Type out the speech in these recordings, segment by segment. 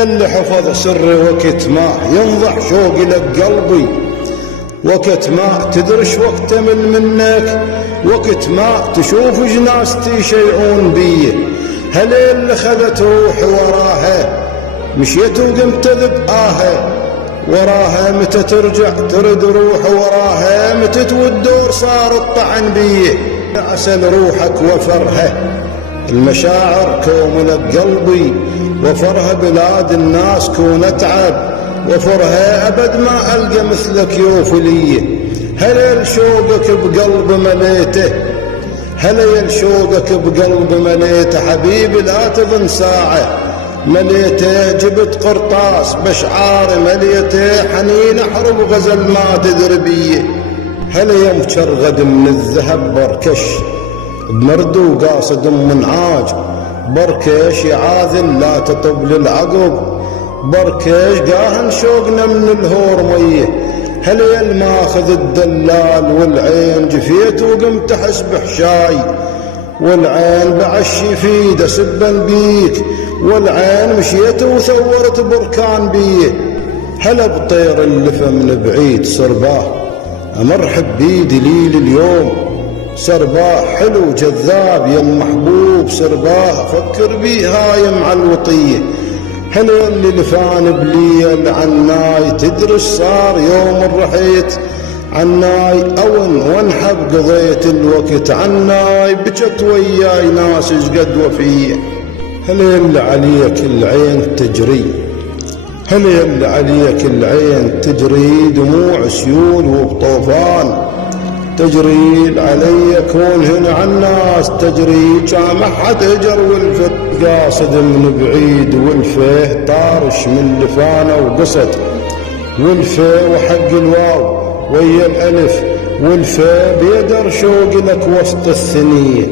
هلا اللي حفظ سري وقت ما ينضح شوقي لك قلبي، وقت ما تدرش وقت مل منك، وقت ما تشوف جناستي شيعون بي. هلا اللي خذت روحي وراها مشيت وقمت ذبقاها، وراها متى ترجع ترد روحي وراها، متى والدور صار الطعن بي. عسل روحك وفرها المشاعر كوم لك قلبي، وفرها بلاد الناس كون اتعب، وفرها ابد ما القى مثلك يوفي لي. هلا شوقك بقلب مليته، هلا شوقك بقلب مليته، حبيبي لا تظن ساعه مليته، جبت قرطاس بشعار مليته، حنين احرب غزل ما تدري بيه. هلا يوم شرغد من الذهب بركش بمردو قاصد منعاج، بركش يعاذل لا تطب للعقب، بركش قاهن شوقنا من الهور ميه. هلا الماخذ الدلال والعين جفيت وقمت احسبح شاي، والعين بعشي فيده سبا بيك، والعين مشيت وثورت بركان بيه. هلا بطير اللفه من بعيد صرباه امرحب بيه دليل اليوم، سرباه حلو جذاب يا المحبوب، سرباه فكر بيه هايم على الوطيه. هلا اللي لفان بليل عناي تدرس صار يوم الرحيت عناي، اون وانحب قضيت الوقت عناي، بجت وياي ناس قد وفيه. هلا اللي عليك العين تجري، هلا اللي عليك العين تجري، دموع سيول وبطوفان تجري علي كون هنا عالناس تجري، جامحت هجر والفت قاصد من بعيد، والفيه طارش من لفانه وقصد، والفيه وحق الواو ويا الالف، والفيه بيدر شوق لك وسط الثنيه.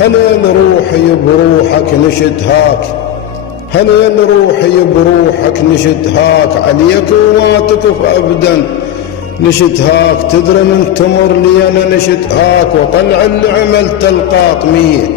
هلا روحي بروحك نشد هاك، هلا روحي بروحك نشد هاك، عليك وما تكف ابدا نشد هاك، تدري من تمر لي انا نشد هاك، وطلع اللي عملت القاطميه.